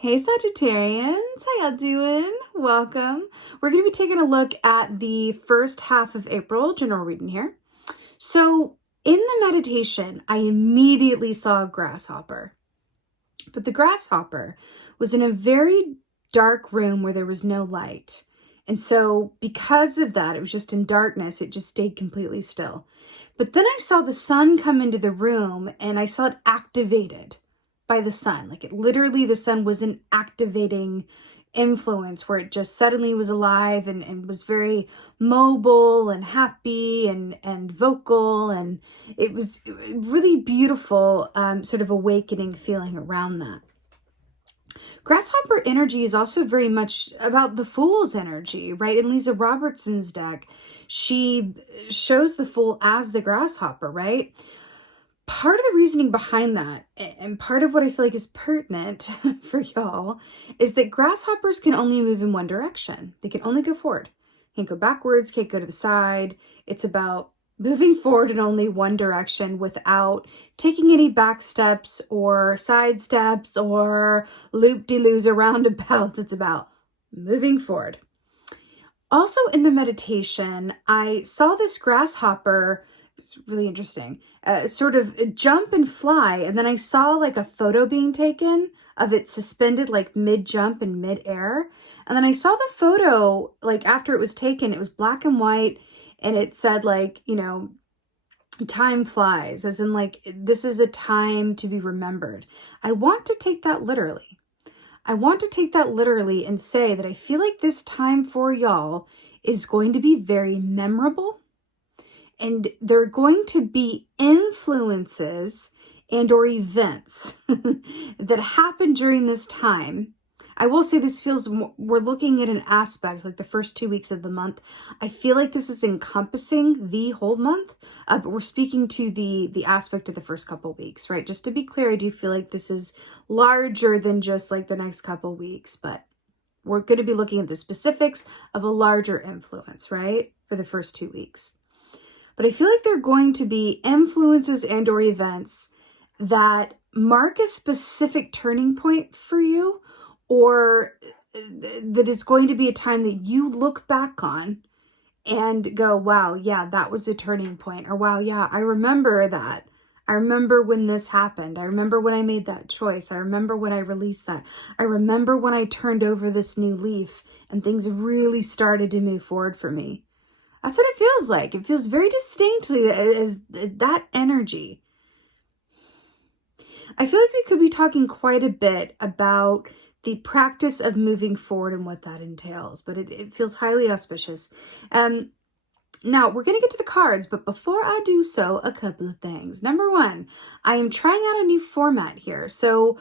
Hey Sagittarians, how y'all doing? Welcome. We're going to be taking a look at the first half of April, general reading here. So in the meditation, I immediately saw a grasshopper, but the grasshopper was in a very dark room where there was no light. And so because of that, it was just in darkness, it just stayed completely still. But then I saw the sun come into the room and I saw it activated by the sun. Like it literally, the sun was an activating influence where it just suddenly was alive and was very mobile and happy and vocal. And it was really beautiful, sort of awakening feeling around that. Grasshopper energy is also very much about the Fool's energy, right? In Leeza Robertson's deck, she shows the Fool as the grasshopper, right? Part of the reasoning behind that, and part of what I feel like is pertinent for y'all, is that grasshoppers can only move in one direction. They can only go forward. Can't go backwards, can't go to the side. It's about moving forward in only one direction without taking any back steps or side steps or loop-de-loos or roundabouts. It's about moving forward. Also in the meditation, I saw this grasshopper. It's really interesting, sort of jump and fly. And then I saw like a photo being taken of it suspended like mid-jump and mid-air. And then I saw the photo, like after it was taken, it was black and white. And it said like, you know, time flies, as in like, this is a time to be remembered. I want to take that literally. I want to take that literally and say that I feel like this time for y'all is going to be very memorable. And there are going to be influences and or events that happen during this time. I will say this feels, we're looking at an aspect, like the first 2 weeks of the month. I feel like this is encompassing the whole month, but we're speaking to the aspect of the first couple weeks, right? Just to be clear, I do feel like this is larger than just like the next couple weeks, but we're going to be looking at the specifics of a larger influence, right? For the first 2 weeks. But I feel like there are going to be influences and or events that mark a specific turning point for you, or that is going to be a time that you look back on and go, wow, yeah, that was a turning point. Or wow, yeah, I remember that. I remember when this happened. I remember when I made that choice. I remember when I released that. I remember when I turned over this new leaf and things really started to move forward for me. That's what it feels like. It feels very distinctly as that energy. I feel like we could be talking quite a bit about the practice of moving forward and what that entails, but it feels highly auspicious. Now, we're going to get to the cards, but before I do so, a couple of things. Number one, I am trying out a new format here. So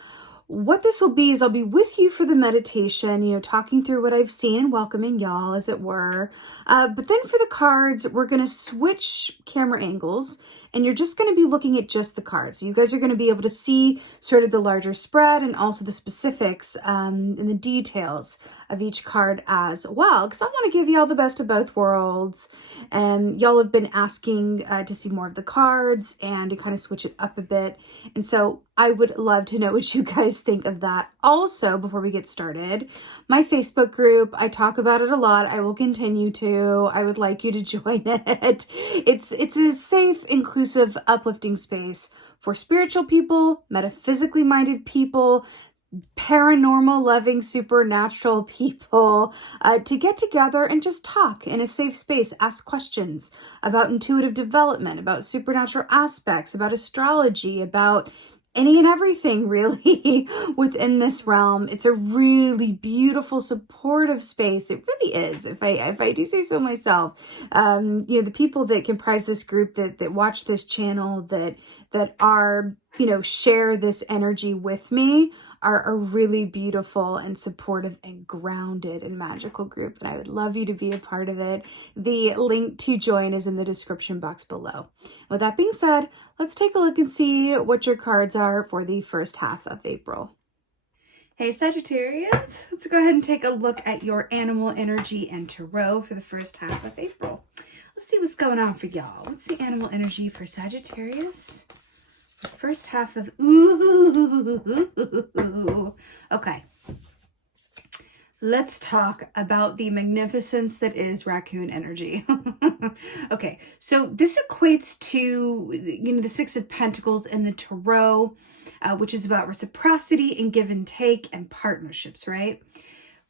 what this will be is I'll be with you for the meditation, you know, talking through what I've seen, welcoming y'all, as it were. But then for the cards, we're going to switch camera angles, and you're just going to be looking at just the cards. So you guys are going to be able to see sort of the larger spread and also the specifics and the details of each card as well, because I want to give y'all the best of both worlds. And y'all have been asking to see more of the cards and to kind of switch it up a bit. And so I would love to know what you guys think of that. Also, before we get started, my Facebook group, I talk about it a lot. I will continue to. I would like you to join it. It's a safe, inclusive, uplifting space for spiritual people, metaphysically minded people, paranormal loving supernatural people to get together and just talk in a safe space, ask questions about intuitive development, about supernatural aspects, about astrology, about any and everything really within this realm. It's a really beautiful, supportive space. It really is. If I do say so myself, you know, the people that comprise this group that watch this channel, that are, you know, share this energy with me are a really beautiful and supportive and grounded and magical group. And I would love you to be a part of it. The link to join is in the description box below. With that being said, let's take a look and see what your cards are for the first half of April. Hey Sagittarius, let's go ahead and take a look at your animal energy and tarot for the first half of April. Let's see what's going on for y'all. What's the animal energy for Sagittarius First half of, ooh, okay. Let's talk about the magnificence that is raccoon energy. Okay, so this equates to, the Six of Pentacles in the Tarot, which is about reciprocity and give and take and partnerships, right?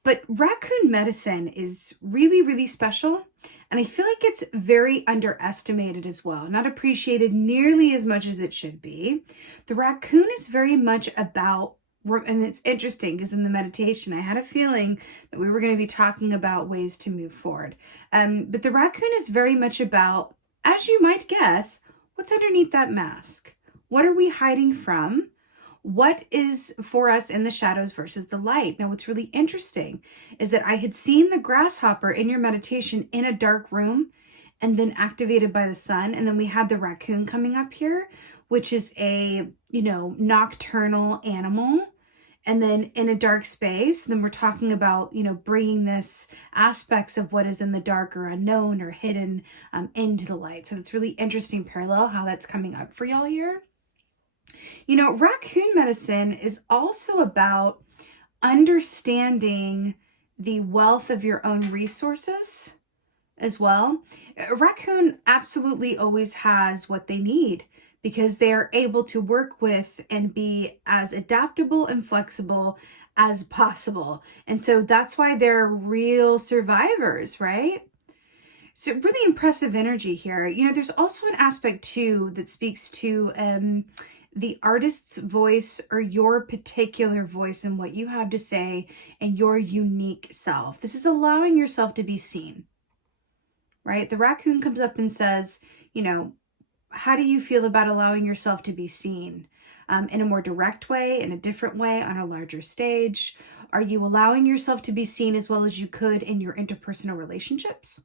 But raccoon medicine is really, really special. And I feel like it's very underestimated as well, not appreciated nearly as much as it should be. The raccoon is very much about, and it's interesting because in the meditation, I had a feeling that we were going to be talking about ways to move forward. But the raccoon is very much about, as you might guess, what's underneath that mask? What are we hiding from? What is for us in the shadows versus the light? Now, what's really interesting is that I had seen the grasshopper in your meditation in a dark room and then activated by the sun. And then we had the raccoon coming up here, which is a, nocturnal animal. And then in a dark space, then we're talking about, bringing this aspects of what is in the dark or unknown or hidden into the light. So it's really interesting parallel how that's coming up for y'all here. Raccoon medicine is also about understanding the wealth of your own resources as well. A raccoon absolutely always has what they need because they're able to work with and be as adaptable and flexible as possible. And so that's why they're real survivors, right? So really impressive energy here. There's also an aspect too that speaks to the artist's voice or your particular voice and what you have to say and your unique self. This is allowing yourself to be seen, right? The raccoon comes up and says, how do you feel about allowing yourself to be seen in a more direct way, in a different way, on a larger stage? Are you allowing yourself to be seen as well as you could in your interpersonal relationships?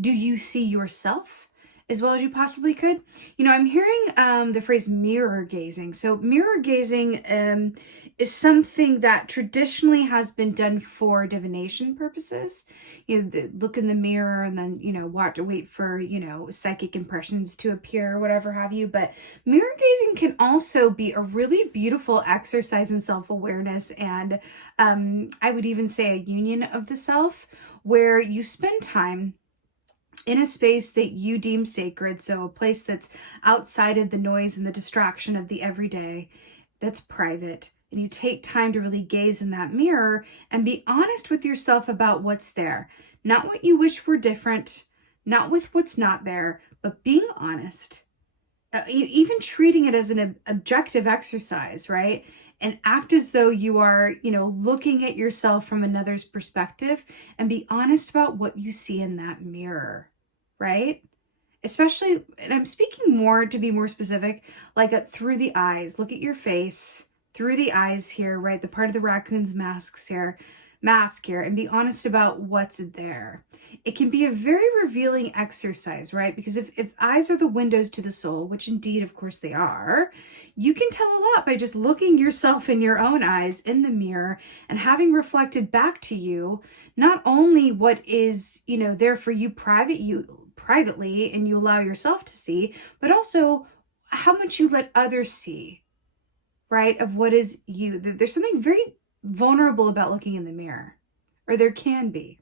Do you see yourself as well as you possibly could? I'm hearing the phrase mirror gazing. So mirror gazing is something that traditionally has been done for divination purposes. Look in the mirror and then, wait for, psychic impressions to appear or whatever have you. But mirror gazing can also be a really beautiful exercise in self-awareness. And I would even say a union of the self where you spend time in a space that you deem sacred, so a place that's outside of the noise and the distraction of the everyday, that's private, and you take time to really gaze in that mirror and be honest with yourself about what's there. Not what you wish were different, not with what's not there, but being honest. Even treating it as an objective exercise, right? And act as though you are, looking at yourself from another's perspective and be honest about what you see in that mirror, right? Especially, and I'm speaking more to be more specific, like through the eyes. Look at your face through the eyes here, right? The part of the raccoon's mask here, and be honest about what's there. It can be a very revealing exercise, right? Because if eyes are the windows to the soul, which indeed, of course, they are, you can tell a lot by just looking yourself in your own eyes in the mirror and having reflected back to you, not only what is, there for you privately and you allow yourself to see, but also how much you let others see, right? Of what is you. There's something very vulnerable about looking in the mirror, or there can be,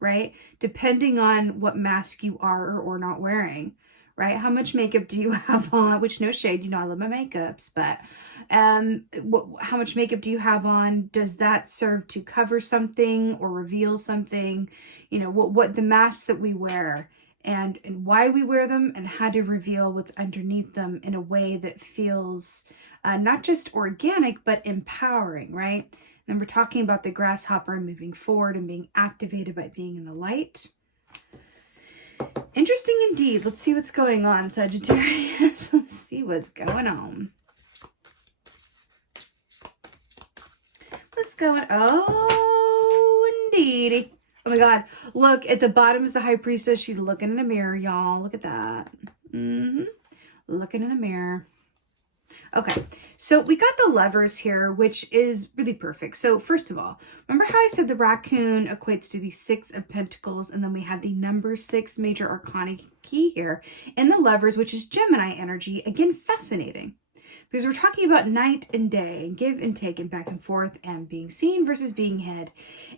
right? Depending on what mask you are or not wearing, right? How much makeup do you have on? Which, no shade, I love my makeups, but how much makeup do you have on? Does that serve to cover something or reveal something? What the masks that we wear and why we wear them and how to reveal what's underneath them in a way that feels not just organic, but empowering, right? And we're talking about the grasshopper moving forward and being activated by being in the light. Interesting indeed. Let's see what's going on, Sagittarius. Let's see what's going on. What's going on? Oh, indeed. Oh my God. Look, at the bottom is the high priestess. She's looking in a mirror, y'all. Look at that. Looking in a mirror. Okay, so we got the lovers here, which is really perfect. So first of all, remember how I said the raccoon equates to the Six of Pentacles, and then we have the number 6 major arcana key here in the lovers, which is Gemini energy. Again, fascinating. because we're talking about night and day and give and take and back and forth and being seen versus being hid.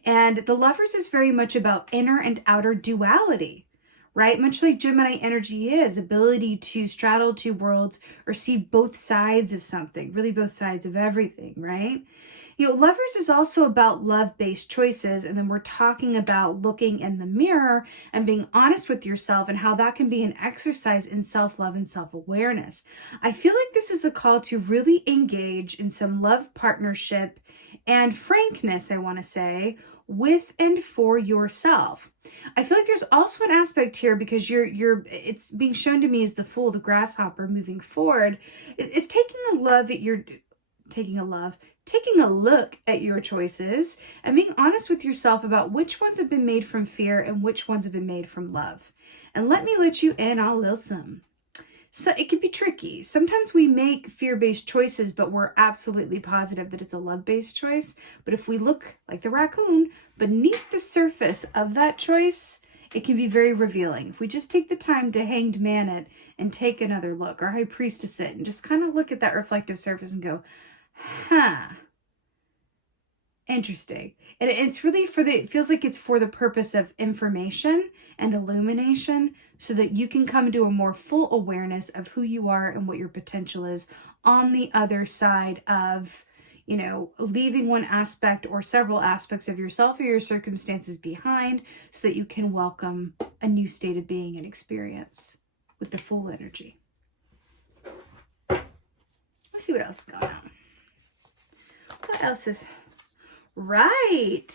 And the Lovers is very much about inner and outer duality, right? Much like Gemini energy is, ability to straddle two worlds or see both sides of something, really both sides of everything, right? You know, Lovers is also about love-based choices, and then we're talking about looking in the mirror and being honest with yourself and how that can be an exercise in self-love and self-awareness. I feel like this is a call to really engage in some love partnership and frankness, I want to say, with and for yourself. I feel like there's also an aspect here because it's being shown to me as the Fool, the grasshopper moving forward. It's taking a look at your choices and being honest with yourself about which ones have been made from fear and which ones have been made from love. And let me let you in on a little something. So it can be tricky. Sometimes we make fear-based choices, but we're absolutely positive that it's a love-based choice. But if we look like the raccoon beneath the surface of that choice, it can be very revealing. If we just take the time to hanged man it and take another look, or high priestess it, and just kind of look at that reflective surface and go, huh, interesting. And it's really it feels like it's for the purpose of information and illumination so that you can come to a more full awareness of who you are and what your potential is on the other side of, you know, leaving one aspect or several aspects of yourself or your circumstances behind so that you can welcome a new state of being and experience with the Fool energy. Let's see what else is going on. What else is right?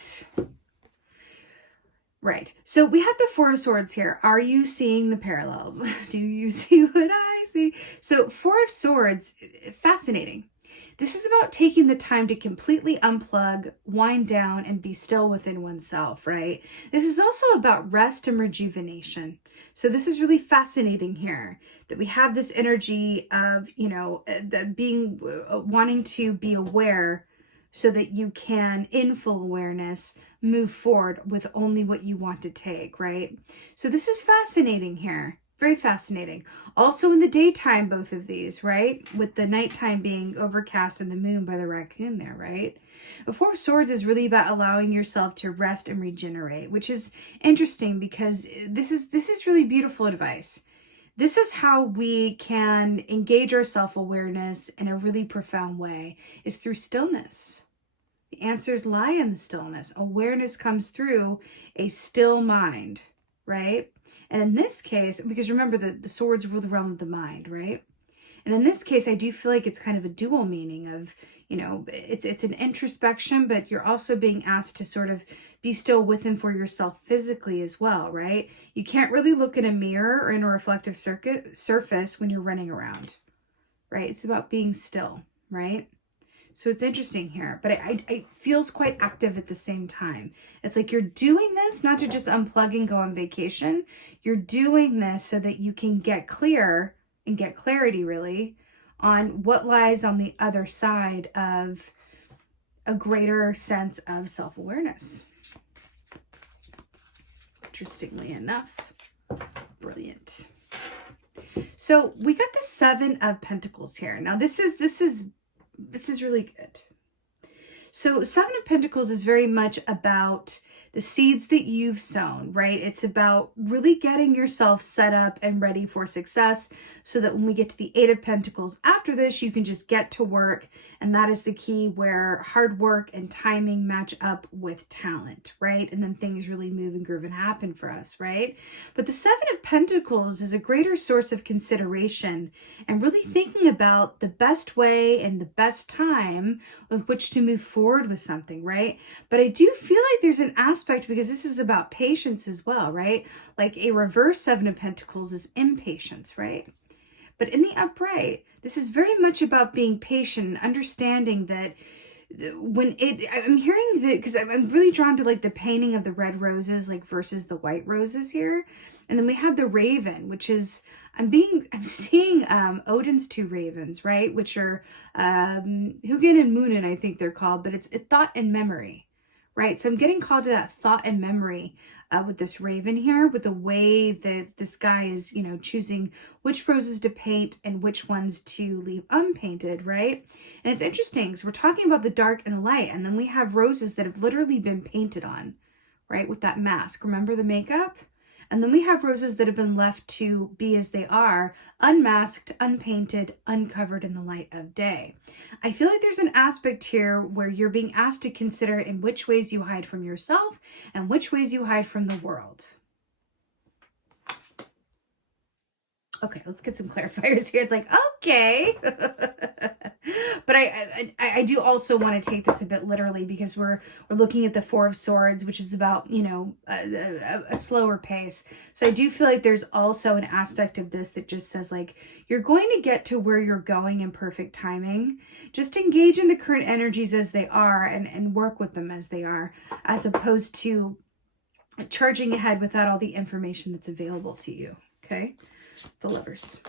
So we have the Four of Swords here. Are you seeing the parallels? Do you see what I see? So Four of Swords, fascinating. This is about taking the time to completely unplug, wind down, and be still within oneself, right? This is also about rest and rejuvenation. So this is really fascinating here, that we have this energy of, you know, wanting to be aware so that you can, in full awareness, move forward with only what you want to take, right? So this is fascinating here. Very fascinating. Also in the daytime, both of these, right? With the nighttime being overcast and the moon by the raccoon there, right? The Four of Swords is really about allowing yourself to rest and regenerate, which is interesting because this is really beautiful advice. This is how we can engage our self-awareness in a really profound way, is through stillness. The answers lie in the stillness. Awareness comes through a still mind, right? And in this case, because remember the swords rule the realm of the mind, right? And in this case, I do feel like it's kind of a dual meaning of, you know, it's an introspection, but you're also being asked to sort of be still with and for yourself physically as well, right? You can't really look in a mirror or in a reflective surface when you're running around, right? It's about being still, right? So it's interesting here, but it feels quite active at the same time. It's like you're doing this not to just unplug and go on vacation. You're doing this so that you can get clear and get clarity really on what lies on the other side of a greater sense of self-awareness. Interestingly enough, brilliant. So we got the Seven of Pentacles here. Now this is really good. So Seven of Pentacles is very much about the seeds that you've sown, right? It's about really getting yourself set up and ready for success so that when we get to the Eight of Pentacles after this, you can just get to work. And that is the key, where hard work and timing match up with talent, right? And then things really move and groove and happen for us, right? But the Seven of Pentacles is a greater source of consideration and really thinking about the best way and the best time with which to move forward with something, right? But I do feel like there's an aspect, because this is about patience as well, right? Like a reverse Seven of Pentacles is impatience, right? But in the upright, this is very much about being patient and understanding that I'm hearing that, because I'm really drawn to like the painting of the red roses, like versus the white roses here. And then we have the raven, which is, I'm seeing Odin's two ravens, right? Which are Hugin and Munin, I think they're called, but it's a thought and memory, right? So I'm getting called to that thought and memory with this raven here, with the way that this guy is, you know, choosing which roses to paint and which ones to leave unpainted, right? And it's interesting because we're talking about the dark and the light, and then we have roses that have literally been painted on, right? With that mask. Remember the makeup? And then we have roses that have been left to be as they are, unmasked, unpainted, uncovered in the light of day. I feel like there's an aspect here where you're being asked to consider in which ways you hide from yourself and which ways you hide from the world. Okay, let's get some clarifiers here. It's like, okay. But I do also want to take this a bit literally, because we're looking at the Four of Swords, which is about, you know, a slower pace. So I do feel like there's also an aspect of this that just says, like, you're going to get to where you're going in perfect timing. Just engage in the current energies as they are and work with them as they are, as opposed to charging ahead without all the information that's available to you. Okay. The Lovers.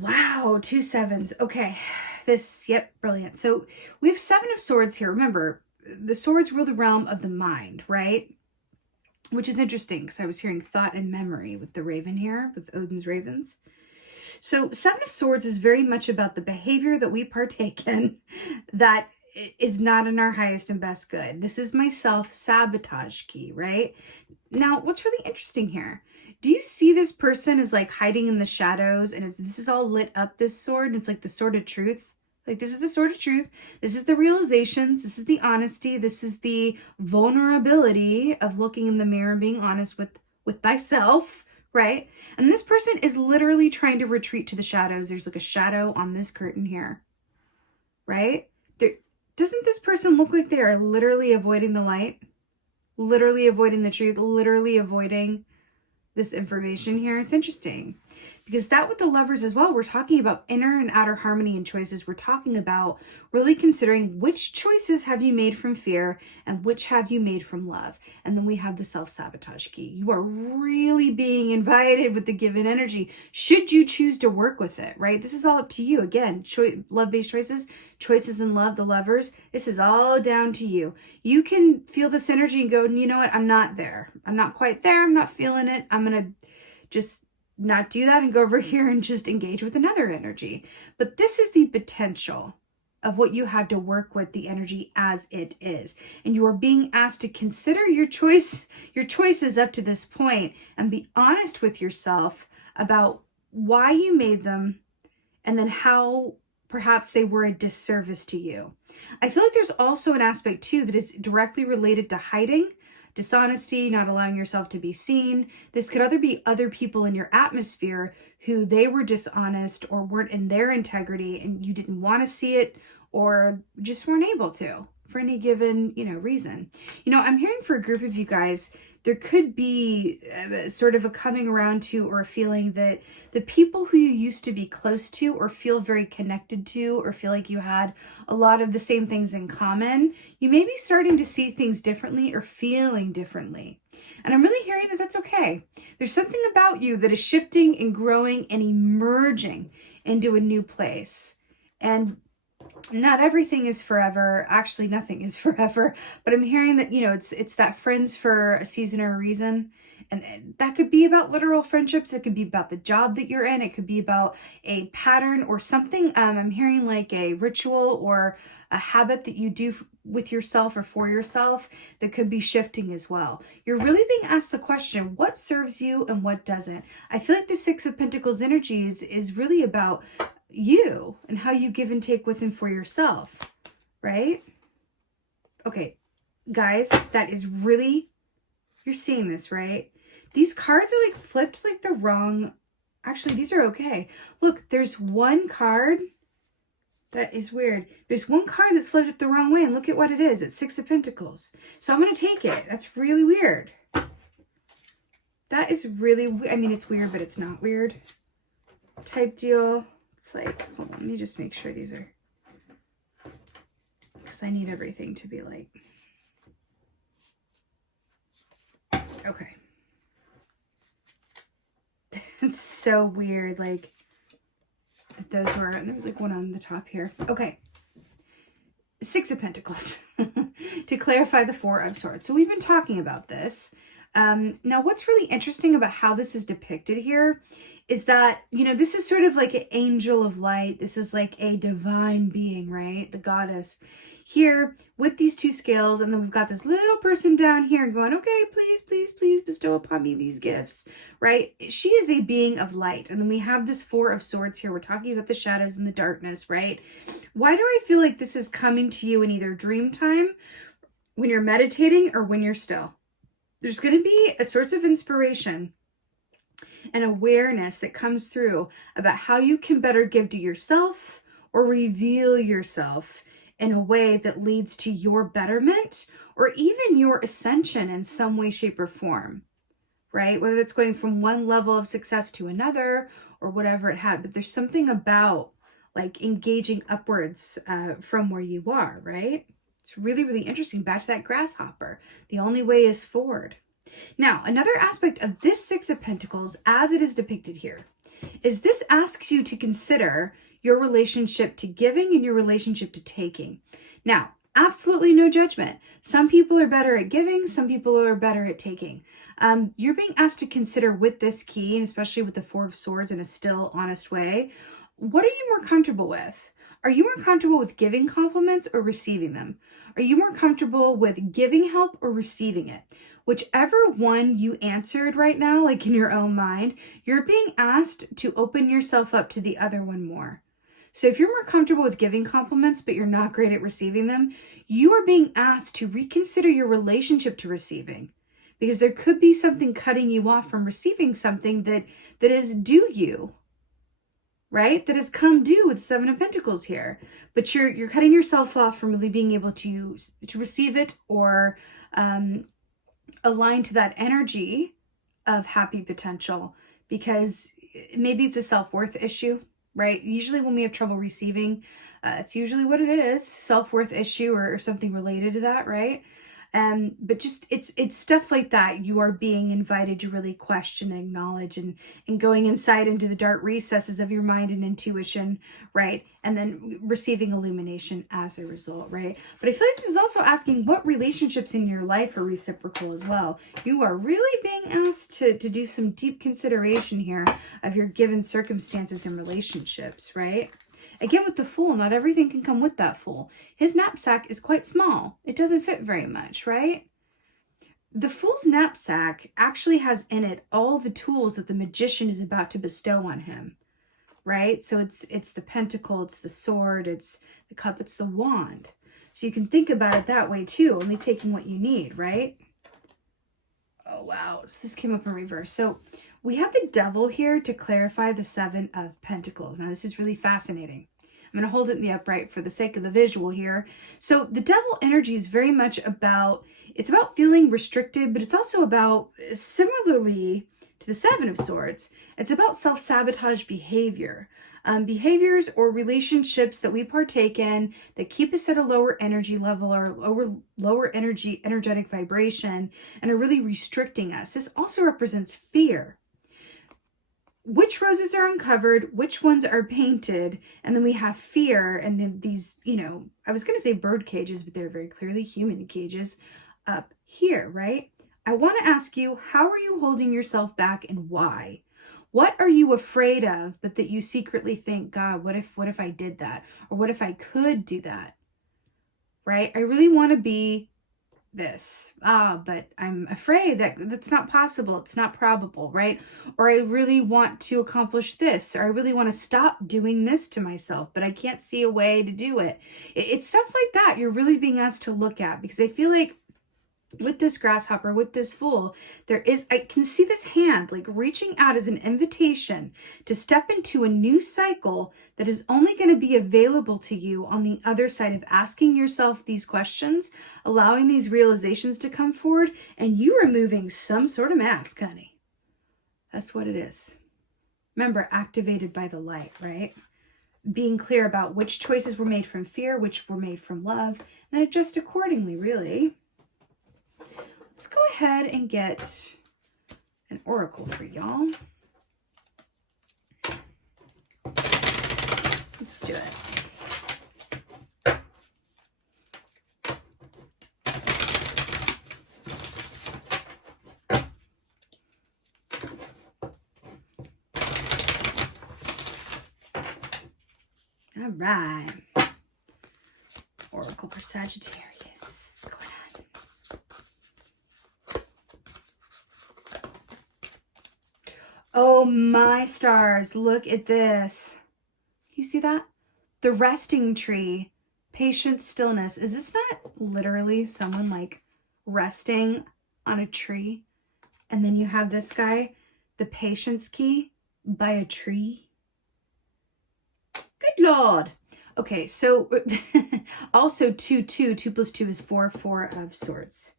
Wow, 2 sevens. Okay, this, yep, brilliant. So we have 7 of Swords here. Remember, the swords rule the realm of the mind, right? Which is interesting because I was hearing thought and memory with the raven here, with Odin's ravens. So 7 of Swords is very much about the behavior that we partake in that is not in our highest and best good. This is my self-sabotage key, right? Now, what's really interesting here, do you see this person as like hiding in the shadows, and this is all lit up, this sword, and it's like the sword of truth? Like, this is the sword of truth. This is the realizations. This is the honesty. This is the vulnerability of looking in the mirror and being honest with thyself, right? And this person is literally trying to retreat to the shadows. There's like a shadow on this curtain here, right? Doesn't this person look like they are literally avoiding the light? Literally avoiding the truth, literally avoiding this information here. It's interesting because that with the Lovers as well, we're talking about inner and outer harmony and choices. We're talking about really considering which choices have you made from fear and which have you made from love. And then we have the self-sabotage key. You are really being invited with the given energy, should you choose to work with it, right? This is all up to you. Again, love-based choices in love, the Lovers, this is all down to you. You can feel this energy and go, you know what? I'm not there. I'm not quite there. I'm not feeling it. I'm going to just not do that and go over here and just engage with another energy. But this is the potential of what you have to work with the energy as it is. And you are being asked to consider your choices up to this point and be honest with yourself about why you made them and then how perhaps they were a disservice to you. I feel like there's also an aspect too that is directly related to hiding, dishonesty, not allowing yourself to be seen. This could either be other people in your atmosphere who they were dishonest or weren't in their integrity and you didn't want to see it or just weren't able to for any given, reason. I'm hearing for a group of you guys, there could be sort of a coming around to or a feeling that the people who you used to be close to or feel very connected to or feel like you had a lot of the same things in common, you may be starting to see things differently or feeling differently. And I'm really hearing that that's okay. There's something about you that is shifting and growing and emerging into a new place. And not everything is forever. Actually, nothing is forever. But I'm hearing that, it's that friends for a season or a reason. And that could be about literal friendships. It could be about the job that you're in. It could be about a pattern or something. I'm hearing like a ritual or a habit that you do with yourself or for yourself that could be shifting as well. You're really being asked the question, what serves you and what doesn't? I feel like the Six of Pentacles energy is really about you and how you give and take with and for yourself, right? Okay, guys, that is really, you're seeing this, right? These cards are like flipped like the wrong, actually, these are okay. Look, there's one card that is weird. There's one card that's flipped up the wrong way, and look at what it is. It's Six of Pentacles. So I'm going to take it. That's really weird. That is really, I mean, it's weird, but it's not weird type deal. It's like, hold on, let me just make sure these are, because I need everything to be like, okay. It's so weird, like, that those were, and there was like one on the top here. Okay. Six of Pentacles to clarify the Four of Swords. So we've been talking about this. Now, what's really interesting about how this is depicted here is that, you know, this is sort of like an angel of light. This is like a divine being, right? The goddess here with these two scales. And then we've got this little person down here going, okay, please, please, please bestow upon me these gifts, right? She is a being of light. And then we have this Four of Swords here. We're talking about the shadows and the darkness, right? Why do I feel like this is coming to you in either dream time, when you're meditating, or when you're still? There's going to be a source of inspiration and awareness that comes through about how you can better give to yourself or reveal yourself in a way that leads to your betterment or even your ascension in some way, shape, or form, right? Whether it's going from one level of success to another or whatever it had, but there's something about like engaging upwards from where you are, right? It's really, really interesting. Back to that grasshopper. The only way is forward. Now, another aspect of this Six of Pentacles, as it is depicted here, is this asks you to consider your relationship to giving and your relationship to taking. Now, absolutely no judgment. Some people are better at giving. Some people are better at taking. You're being asked to consider with this key, and especially with the Four of Swords in a still, honest way, what are you more comfortable with? Are you more comfortable with giving compliments or receiving them? Are you more comfortable with giving help or receiving it? Whichever one you answered right now, like in your own mind, you're being asked to open yourself up to the other one more. So if you're more comfortable with giving compliments, but you're not great at receiving them, you are being asked to reconsider your relationship to receiving, because there could be something cutting you off from receiving something that is due you. Right? That has come due with Seven of Pentacles here, but you're cutting yourself off from really being able to receive it or align to that energy of happy potential, because maybe it's a self-worth issue, right? Usually when we have trouble receiving, it's usually what it is, self-worth issue or something related to that, right? But just it's stuff like that. You are being invited to really question and acknowledge and going inside into the dark recesses of your mind and intuition, right? And then receiving illumination as a result, right? But I feel like this is also asking what relationships in your life are reciprocal as well. You are really being asked to do some deep consideration here of your given circumstances and relationships, right? Again, with the Fool, not everything can come with that Fool. His knapsack is quite small. It doesn't fit very much, right? The Fool's knapsack actually has in it all the tools that the magician is about to bestow on him, right? So it's the pentacle, it's the sword, it's the cup, it's the wand. So you can think about it that way too, only taking what you need, right? Oh, wow. So this came up in reverse. So we have the Devil here to clarify the Seven of Pentacles. Now, this is really fascinating. I'm going to hold it in the upright for the sake of the visual here. So the Devil energy is very much about, it's about feeling restricted, but it's also about, similarly to the Seven of Swords, it's about self-sabotage behavior. Behaviors or relationships that we partake in that keep us at a lower energy level or lower energetic vibration and are really restricting us. This also represents fear. Which roses are uncovered, which ones are painted, and then we have fear, and then these, you know, I was going to say bird cages, but they're very clearly human cages up here, right? I want to ask you, how are you holding yourself back and why? What are you afraid of, but that you secretly think, God, what if I did that? Or what if I could do that? Right? I really want to be this, but I'm afraid that that's not possible. It's not probable, right? Or I really want to accomplish this, or I really want to stop doing this to myself, but I can't see a way to do it. It's stuff like that you're really being asked to look at, because I feel like with this grasshopper, with this Fool, I can see this hand like reaching out as an invitation to step into a new cycle that is only going to be available to you on the other side of asking yourself these questions, allowing these realizations to come forward, and you removing some sort of mask, honey. That's what it is. Remember, activated by the light, right? Being clear about which choices were made from fear, which were made from love, and then adjust accordingly, really. Let's go ahead and get an oracle for y'all. Let's do it. All right. Oracle for Sagittarius. What's going on? Oh, my stars. Look at this. You see that? The resting tree. Patience, stillness. Is this not literally someone like resting on a tree? And then you have this guy, the patience key by a tree. Good Lord. Okay, so also 2 plus 2 is 4 of swords.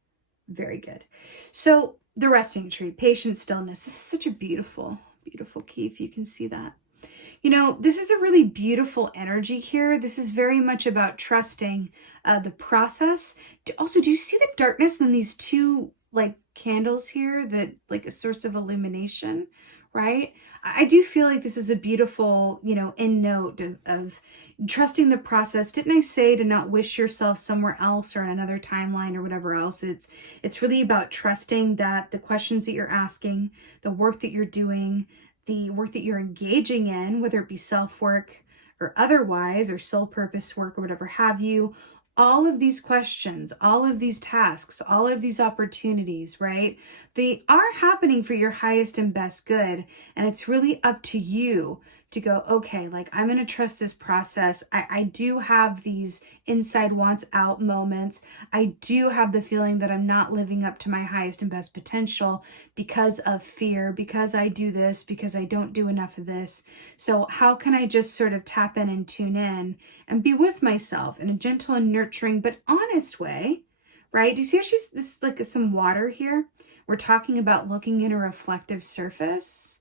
Very good. So the resting tree, patience, stillness. This is such a beautiful, beautiful key, if you can see that. You know, this is a really beautiful energy here. This is very much about trusting the process. Also, do you see the darkness in these two like candles here, that like a source of illumination, right? I do feel like this is a beautiful, you know, end note of trusting the process. Didn't I say to not wish yourself somewhere else or in another timeline or whatever else? It's really about trusting that the questions that you're asking, the work that you're doing, the work that you're engaging in, whether it be self-work or otherwise, or soul purpose work or whatever have you, all of these questions, all of these tasks, all of these opportunities, right? They are happening for your highest and best good. And it's really up to you to go, okay, like I'm going to trust this process. I do have these inside wants out moments. I do have the feeling that I'm not living up to my highest and best potential because of fear, because I do this, because I don't do enough of this. So how can I just sort of tap in and tune in and be with myself in a gentle and nurturing but honest way, right? Do you see how she's this like some water here? We're talking about looking at a reflective surface.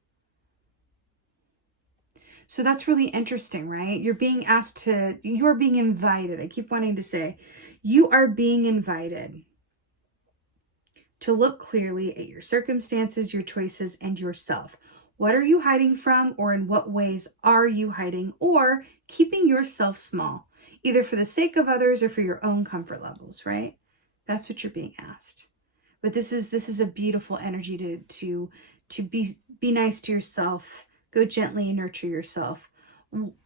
So that's really interesting, right? You're being asked to, you are being invited. I keep wanting to say, you are being invited to look clearly at your circumstances, your choices, and yourself. What are you hiding from, or in what ways are you hiding or keeping yourself small, either for the sake of others or for your own comfort levels, right? That's what you're being asked. But this is a beautiful energy to be nice to yourself. Go gently and nurture yourself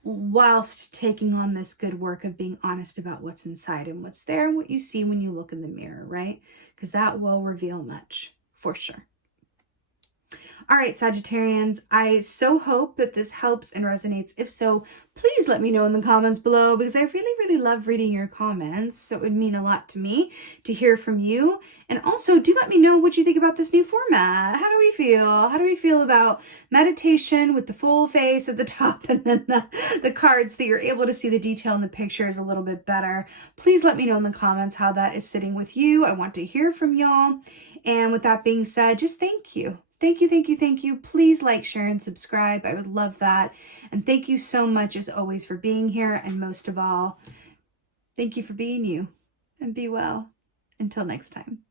whilst taking on this good work of being honest about what's inside and what's there and what you see when you look in the mirror, right? Because that will reveal much, for sure. All right, Sagittarians, I so hope that this helps and resonates. If so, please let me know in the comments below, because I really, really love reading your comments. So it would mean a lot to me to hear from you. And also, do let me know what you think about this new format. How do we feel? How do we feel about meditation with the full face at the top and then the cards that you're able to see the detail in the pictures a little bit better? Please let me know in the comments how that is sitting with you. I want to hear from y'all. And with that being said, just thank you. Thank you, thank you, thank you. Please like, share, and subscribe. I would love that. And thank you so much, as always, for being here. And most of all, thank you for being you. And be well. Until next time.